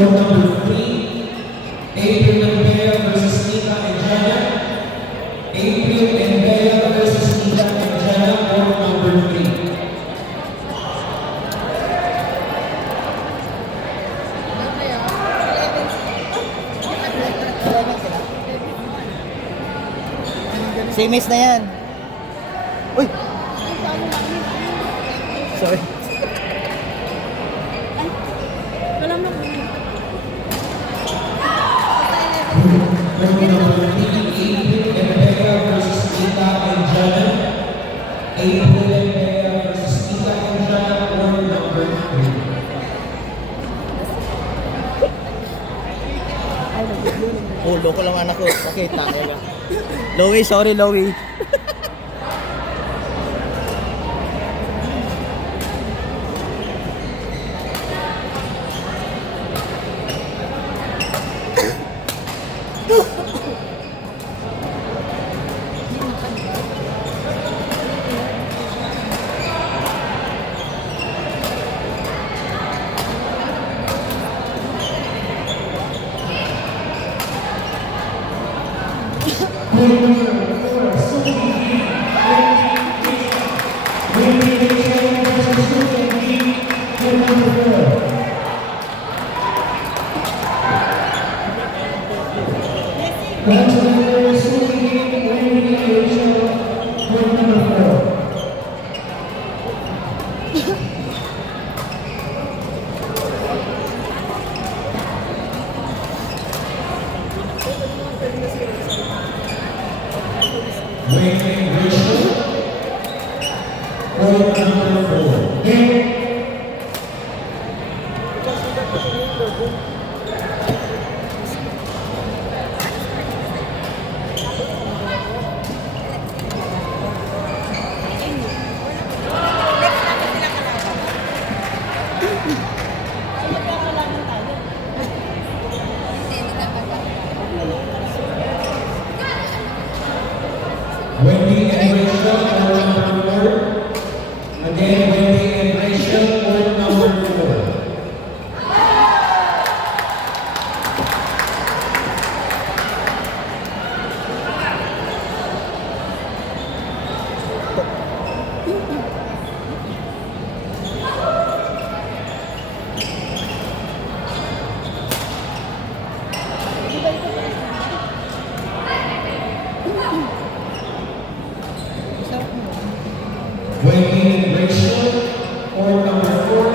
Court number 3, April and Bea versus Nika and Jenna. April and Bea versus Nika and Jenna, court number 3. Semis na yan. Uy! Sorry. Court number 3, April and Bea versus Nika and Jenna. April and Bea versus Nika and Jenna, court number 3. Ulo ko lang anak ko. Okay, tayo ka. Lowy, sorry Lowy. Wayne Rachel, court number 4. Wendy and Rachel, court number 4. Again, Wendy and Rachel, court number 4. Wendy and Rachel, court number 4.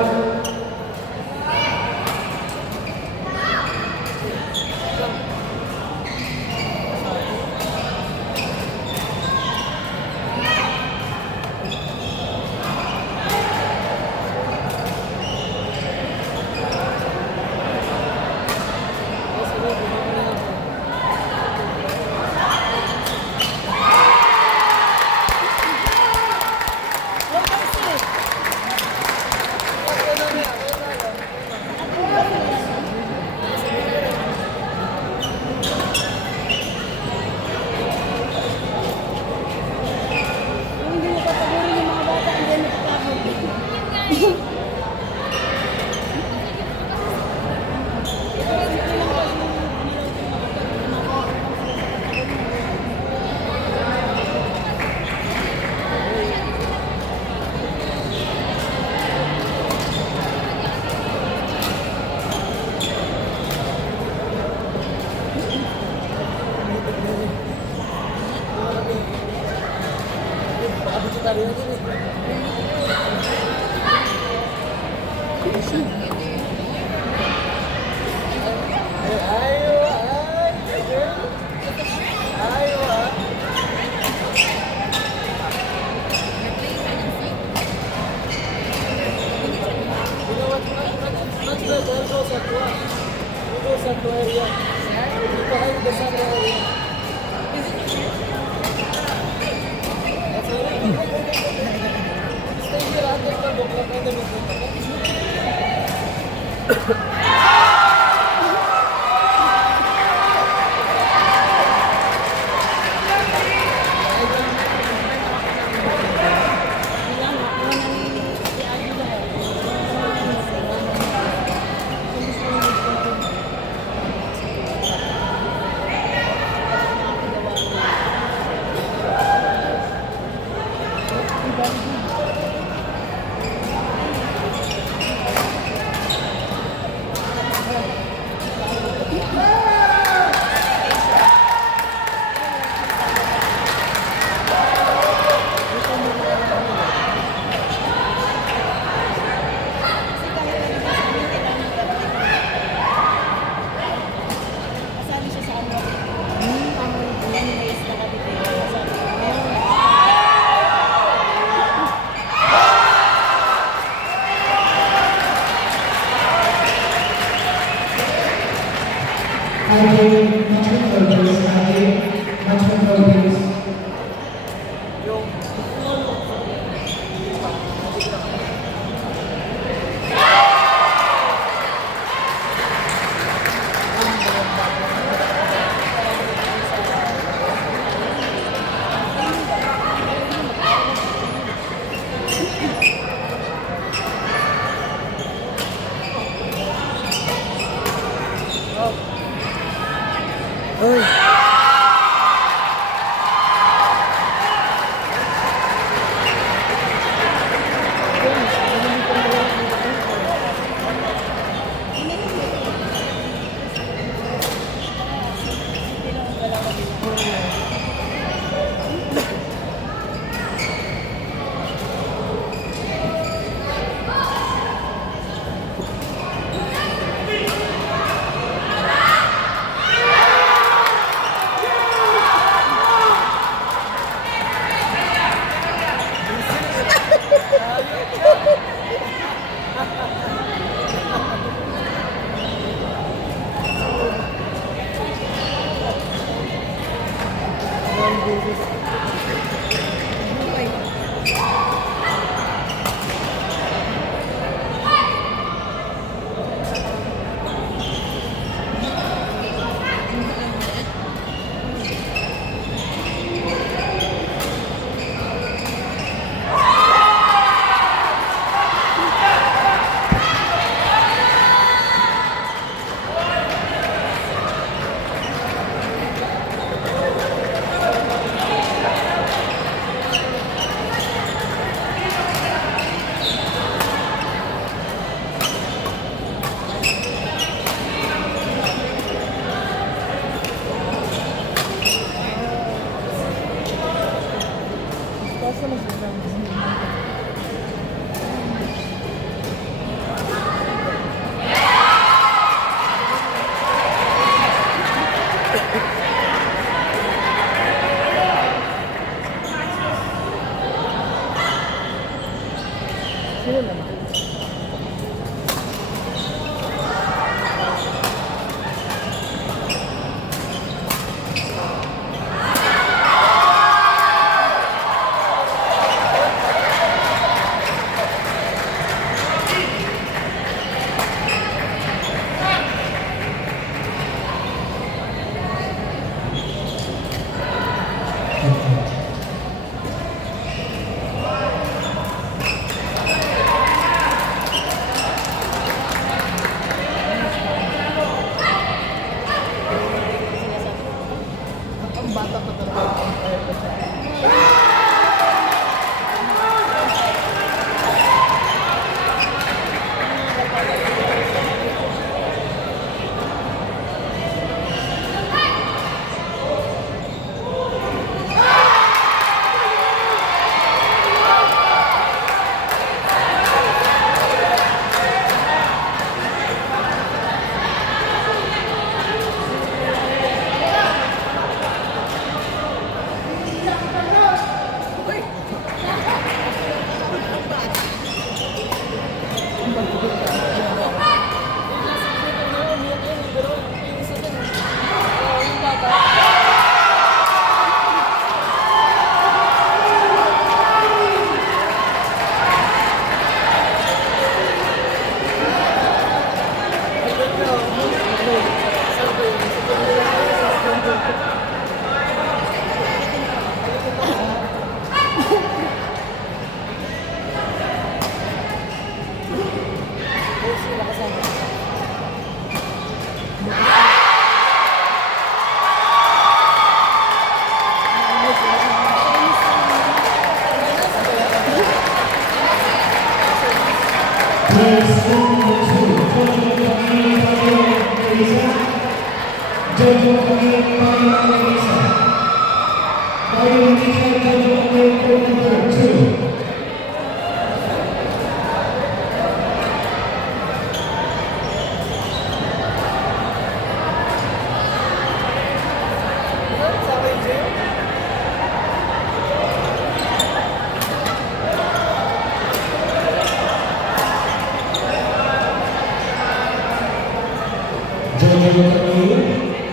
AJ, much control please. AJ, much control please. Uy! Jojo Camilo.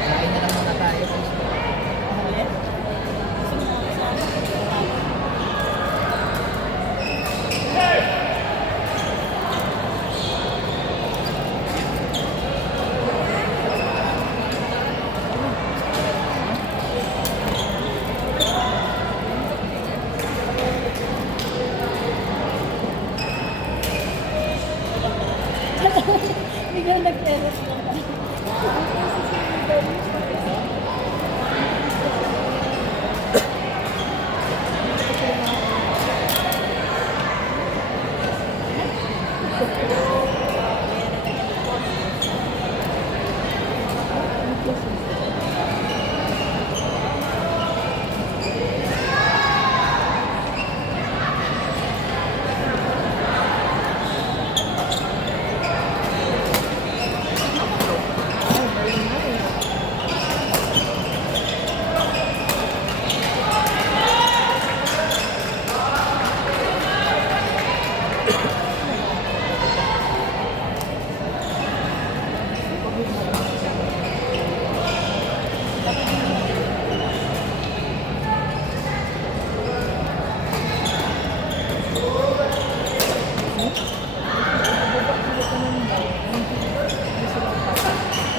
Kain na lang muna tayo. Biglang nag-teras ko.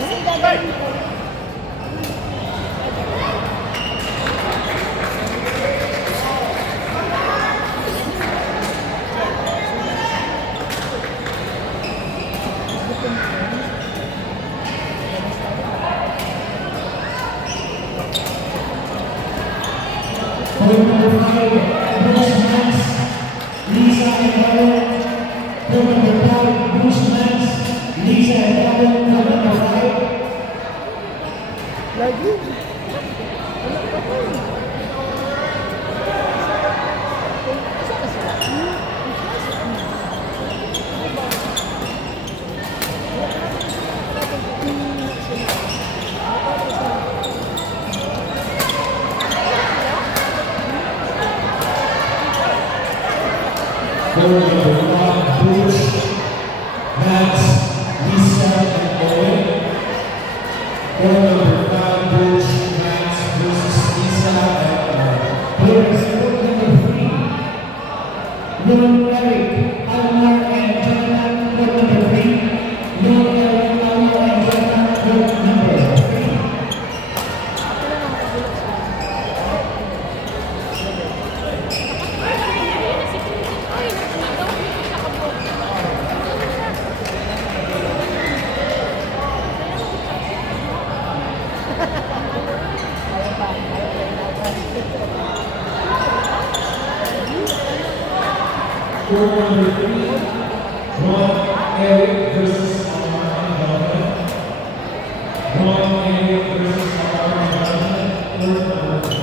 Kasi gagawin ko. Point number 5, Bruce Mans, Lisa and Helen. Point number 5, Bruce Mans, Lisa and Helen. Point number 5. Lagi. Wala pa ko. Isa ka sila. Point number 1, Bruce Mans, Lisa and Owen. Point number 5, Bruce Mans versus Lisa and Owen. Players, point number 3, Lon Eric, Almar and Jonathan. Point number 3, Lon Eric, Almar and Jonathan. Point number 3. Point number 3, Ron Eric versus Almar and Jonathan. Ron Eric versus Almar and Jonathan. Point number 3.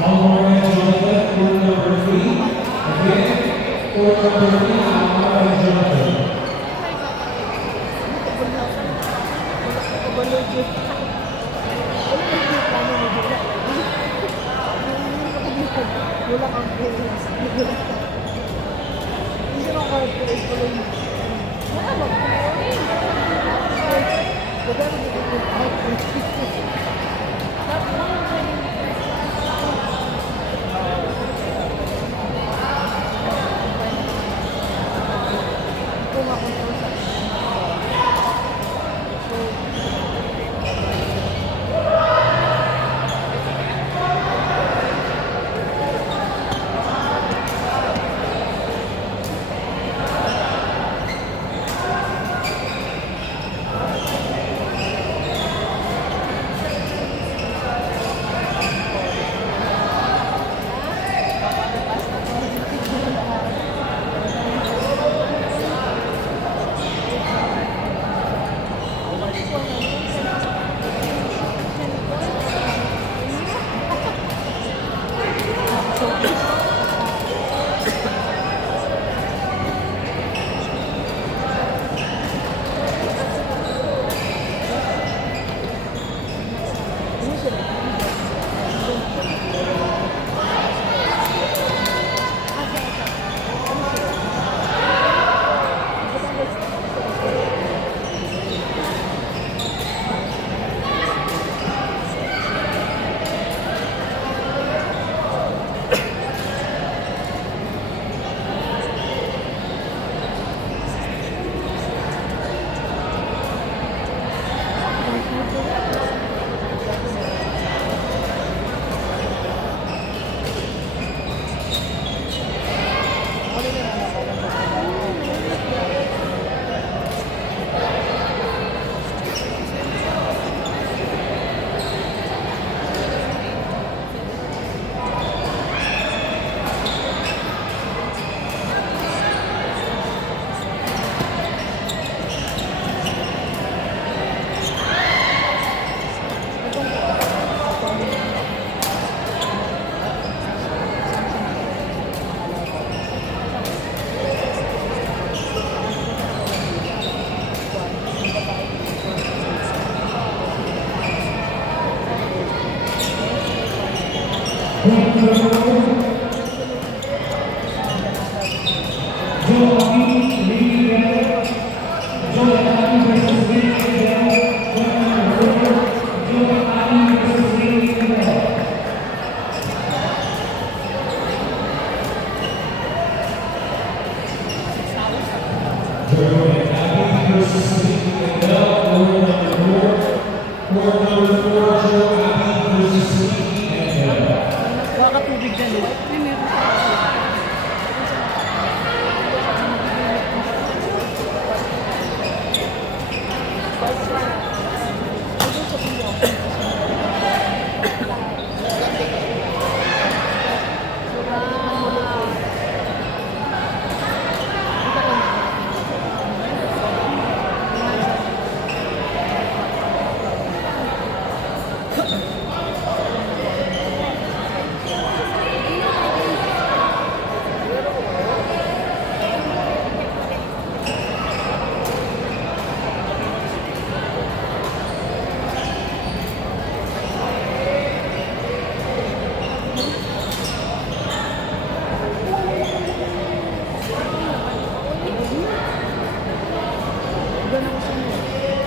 Almar and Jonathan, point number 3. Again, point number 3, Almar and Jonathan. Kulang ang players. Nagulat ka. Hindi naman corporate ko lang. Ano? Magkano dito yung corporate? Kung ako sa Nakakatubig dyan eh.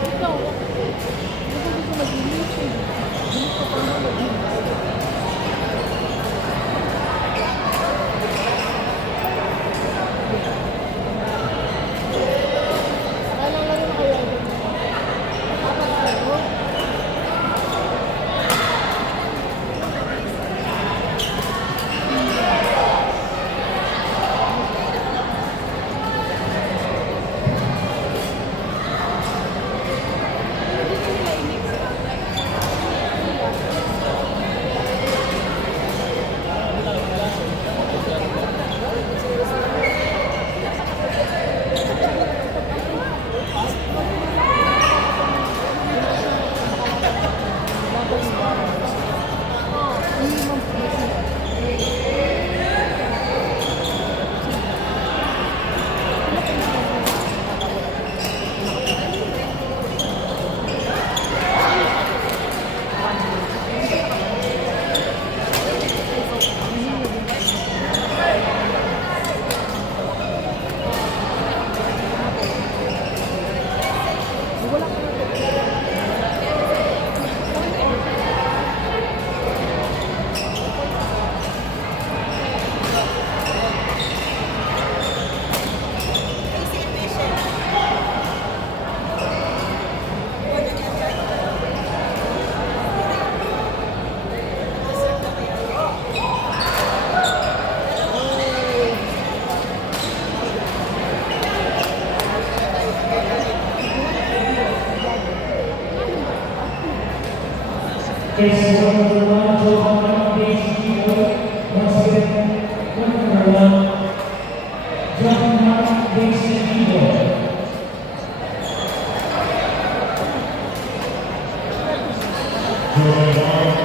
Ikaw, hindi ko maglinis eh. Case number 1, Johanna Daisy. Once again, number 1, Johanna Daisy. Johanna